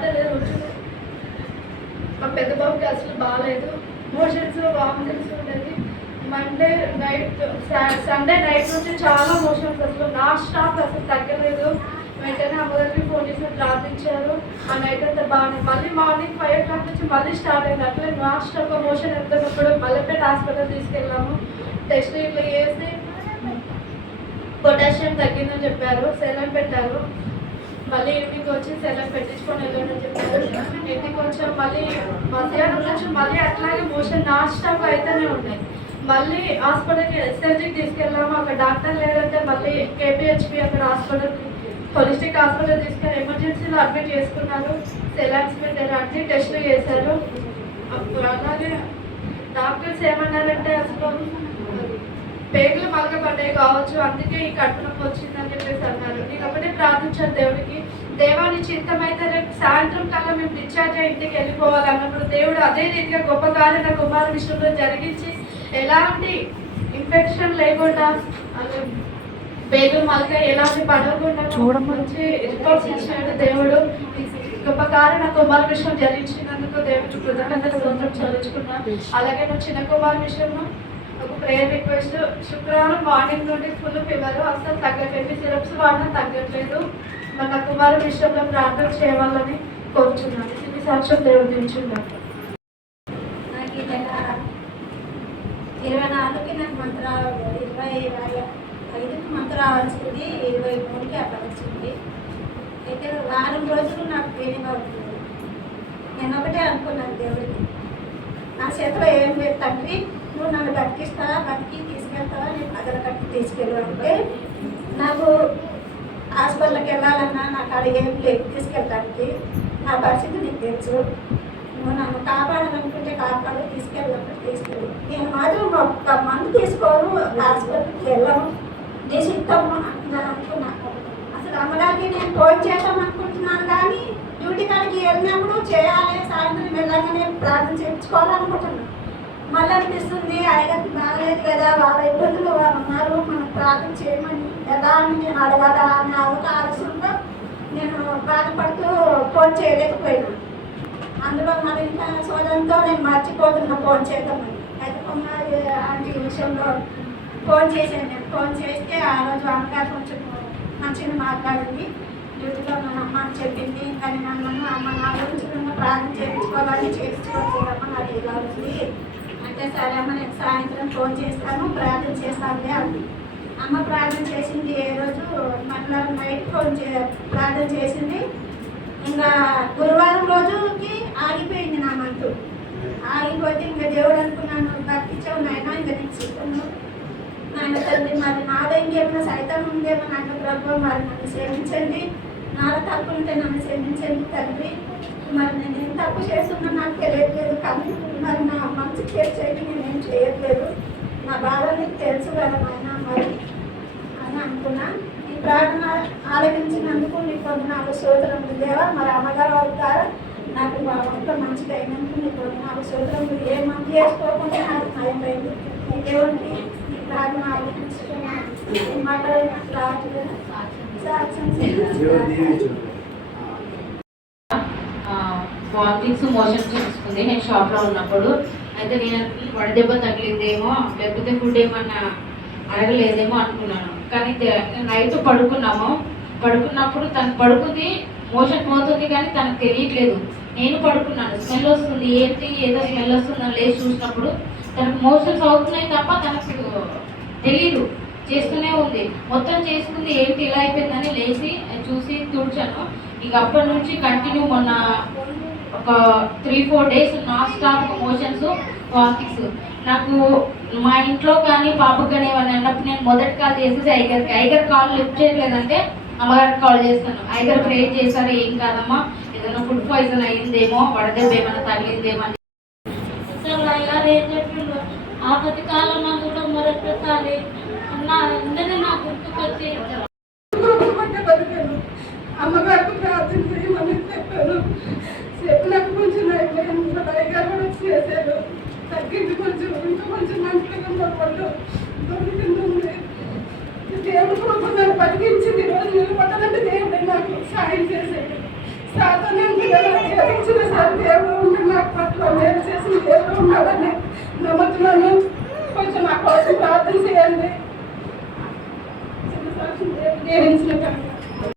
Saturday రోజు మా పెద్ద బాబుకి అసలు బాగాలేదు, మోషన్స్ వామిటింగ్స్ ఉండేది. మండే నైట్ సండే నైట్ నుంచి చాలా మోషన్స్ అసలు నాన్ స్టాప్ అసలు తగ్గలేదు. వెంటనే అమ్మగారికి ఫోన్ చేసి ప్రార్థించారు. ఆ నైట్ అంతా బాగానే మళ్ళీ మార్నింగ్ 5 o'clock నుంచి మళ్ళీ స్టార్ట్ అయింది. అట్లే నాన్ స్టాప్ మోషన్ ఎత్తనప్పుడు మల్లెపేట హాస్పిటల్ తీసుకెళ్ళాము. టెస్ట్ ఇట్లా చేసి పొటాషియం తగ్గిందని చెప్పారు, సెలైన్ పెట్టారు. మళ్ళీ ఈవినింగ్ వచ్చి సెలైన్ పెట్టించుకొని వెళ్ళండి అని చెప్పారు. ఇంటికి వచ్చాం. మళ్ళీ మధ్యాహ్నం నుంచి మళ్ళీ అట్లాగే మోషన్ నాన్ స్టాప్ అయితేనే ఉన్నాయి. మళ్ళీ హాస్పిటల్కి ఎస్ఎల్జీకి తీసుకెళ్ళాము. అక్కడ డాక్టర్ లేదంటే మళ్ళీ కేపీహెచ్పి అక్కడ హాస్పిటల్కి హోలిస్టిక్ హాస్పిటల్ తీసుకొని ఎమర్జెన్సీలో అడ్మిట్ చేసుకున్నారు. సెలైన్స్ పెట్టారు, అన్ని టెస్టులు చేశారు. అప్పుడు అలాగే డాక్టర్స్ ఏమన్నారంటే అసలు పేగులు మలగబడ్డాయి కావచ్చు, అందుకే ఈ కడుపు నొప్పి వచ్చిందని చెప్పేసి అన్నారు. నేను ఒకటే ప్రార్థించాను దేవుడికి, దేవాన్ని చింతమైతే రేపు సాయంత్రం కల్లా మేము డిశ్చార్జ్ అయ్యి ఇంటికి వెళ్ళిపోవాలి అన్నప్పుడు దేవుడు అదే రీతిగా గొప్ప కార్యం నా కుమార విషయంలో జరిగించి ఎలాంటి ఇన్ఫెక్షన్ లేకుండా పేగులు మలక ఎలాంటి పడవకుండా మంచి రిపోర్ట్స్ ఇచ్చాడు దేవుడు. గొప్ప కార్యం నా కుమార విషయం జరిగించినందుకు దేవుడికి కృతజ్ఞతలు స్తోత్రం చెల్లించుకున్నాను. అలాగే నా చిన్న కుమార విషయంలో ఒక ప్రేయర్ రిక్వెస్ట్, శుక్రవారం మార్నింగ్ నుండి ఫుల్ ఫీవర్, అసలు తగ్గట్లేదు, సిరప్స్ వాడినా తగ్గట్లేదు. మన కుమార విషయంలో ప్రార్థన చేయవాలని కోరుచున్నాను. ఇది సాక్ష్యం దేవుడు దించున్నాను. నాకు ఈ నెల 24కి నాకు మంత్రాలు 25కి మంత్రం రావాల్సింది, 23కి అట్లా వచ్చింది. అయితే వారం రోజులు నాకు పెయిన్ అవుతుంది. నేను ఒకటే అనుకున్నాను దేవుడికి, నా చేతిలో ఏం లేదు తండ్రి, నువ్వు నన్ను బతికిస్తావా, బతికి తీసుకెళ్తావా, నేను పగల కట్టి తీసుకెళ్ళాలంటే నాకు హాస్పిటల్కి వెళ్ళాలన్నా నాకు అది ఏం లేదు తీసుకెళ్ళడానికి. నా పరిస్థితి నీకు తెలుసు, నువ్వు నన్ను కాపాడాలనుకుంటే కాపాడు, తీసుకెళ్ళినప్పుడు తీసుకెళ్ళి. నేను మాత్రం ఒక్క మందు తీసుకోను, హాస్పిటల్కి వెళ్ళను, దేశిస్తాము అంటున్నాను అనుకున్నాను. అసలు అమ్మగారికి నేను ఫోన్ చేద్దాం అనుకుంటున్నాను, కానీ డ్యూటీ కాడికి వెళ్ళినప్పుడు చేయాలి, సాయంత్రం వెళ్ళగానే ప్రార్థన చేయించుకోవాలనుకుంటున్నాను. మళ్ళీ అనిపిస్తుంది ఆయనకి బాగలేదు కదా, వాళ్ళ ఇబ్బందులు వాళ్ళు ఉన్నారు, మనం ప్రార్థన చేయమని ఎలా అని నేను అడగాలా అనే ఆలోచనలో నేను బాధపడుతూ ఫోన్ చేయలేకపోయినా. అందులో మరి ఇంకా సోదరంతో నేను మర్చిపోతున్నా ఫోన్ చేద్దామని. అయితే కుమారి ఆంటీ విషయంలో ఫోన్ చేశాను. నేను ఫోన్ చేస్తే ఆ రోజు అమ్మగారు కొంచెం మంచిగా మాట్లాడింది. డ్యూటీలో మన అమ్మ అని చెప్పింది. కానీ నన్ను అమ్మ నా గురించి ప్రార్థన చేయించుకోవాలని చేయించుకోవచ్చమ్మా, నాకు ఇలా ఉంది అంటే సరే అమ్మ నేను సాయంత్రం ఫోన్ చేస్తాను, ప్రార్థన చేస్తానులే అంది. అమ్మ ప్రార్థన చేసింది. ఏ రోజు మళ్ళీ నైట్ ప్రార్థన చేసింది. ఇంకా గురువారం రోజుకి ఆగిపోయింది నా మంతు. ఆగిపోతే ఇంకా దేవుడు అనుకున్నాను, బతికించావు నాయన, ఇంకా నేను సిద్ధము నాయన తండ్రి, మరి నాలో ఇంకేమైనా సైతం ఉందేమో నాకు ప్రభు, మరి నన్ను సేవించండి, నాలో తప్పు ఉంటే నన్ను సేవించండి తండ్రి. మరి నేను ఏం తప్పు చేస్తున్నా నాకు తెలియట్లేదు, కానీ మరి నా మంచి కేర్ చేయడం నేనేం చేయట్లేదు, నా బాధ నీకు తెలుసు కదా నాయన మరి అని అనుకున్నా. ఈ ప్రార్థన ఆలకించినందుకు నీకు వందనాలు స్తోత్రములు దేవా. మరి అమ్మగారు వారి ద్వారా నాకు వంట మంచిగా అయినందుకు నీకు వందనాలు స్తోత్రములు. ఏ మంది చేసుకోకుండా నాకు నయమైంది. ఈ దేవుడికి ఈ ప్రార్థన ఆలకించుకున్నాను. మాట్లాడి రావట్లేదు వామిటింగ్స్ మోషన్ చేసుకుంది నేను షాప్లో ఉన్నప్పుడు. అయితే నేను వడదెబ్బ తగిలిందేమో, లేకపోతే ఫుడ్ ఏమన్నా అడగలేదేమో అనుకున్నాను. కానీ నైట్ పడుకున్నప్పుడు తను పడుకుంది, మోషన్ పోతుంది కానీ తనకు తెలియట్లేదు. నేను పడుకున్నాను, స్మెల్ వస్తుంది, ఏంటి ఏదో స్మెల్ వస్తుందని లేచి చూసినప్పుడు తనకు మోషన్స్ అవుతున్నాయి తప్ప తనకు తెలీదు, చేస్తూనే ఉంది. మొత్తం చేసుకుంది, ఏంటి ఇలా అయిపోయిందని లేచి చూసి తుడిచాను. ఇక అప్పటి నుంచి కంటిన్యూ మొన్న ఒక 3-4 days non stop motions, vomitings. నాకు మా ఇంట్లో కానీ పాపకు కానీ ఏమన్నా అన్నప్పుడు నేను మొదటి కాల్ చేసేసి ఐగర్ కాల్ లిఫ్ట్ చేయలేదంటే అమ్మగారికి కాల్ చేస్తాను. ఐగర్ ప్రేర్ చేశారు, ఏం కాదమ్మా, ఏదైనా ఫుడ్ పాయిజన్ అయ్యిందేమో, వడదెబ్బ ఏమైనా తగిలిందేమో అని. ఏం చెప్పిండు, ఆపతి కాలంలో కూడా మొదలుపెట్టాలి అన్న అందరినీ నా గుర్తుకొచ్చి అమ్మగారికి ప్రార్థన చేయమని చెప్పాను. చెప్పినప్పుడు కొంచెం కూడా చేశారు, తగ్గింది కొంచెం, ఇంకా కొంచెం మంచిగా వాళ్ళు దొరుకుతుంది. దేవుడు కూడా నన్ను బతికించింది. ఈరోజు నిలబడాలంటే దేవుడే నాకు సాయం చేశాడు. సాధారణ నమ్ముతున్నాను. కొంచెం నా కోసం ప్రార్థన చేయండి. జీవించిన